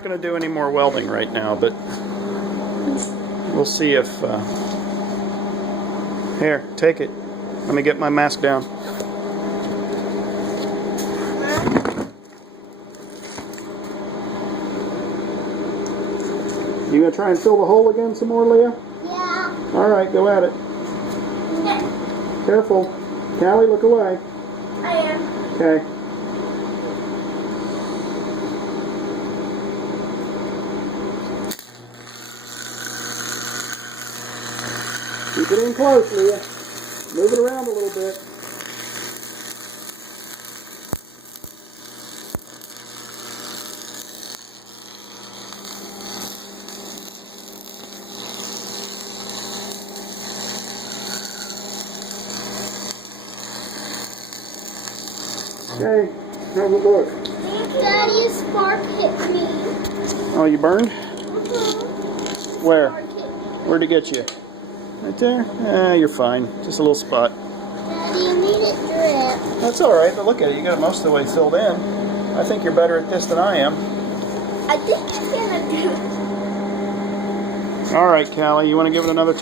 not going to do any more welding right now, but we'll see if... Here, take it. Let me get my mask down. You gonna try and fill the hole again some more, Leah? Yeah. Alright, go at it. Okay. Careful. Callie, look away. I am. Okay. Keep it in close, Leah. Move it around a little bit. Okay, how's it look? Daddy, a spark hit me. Oh, you burned? Mm-hmm. Where? Spark hit me. Where'd it get you? Right there? You're fine. Just a little spot. Daddy, you made it drip. That's alright, but look at it. You got it most of the way filled in. I think you're better at this than I am. I think it's gonna do. Alright, Callie, you want to give it another turn?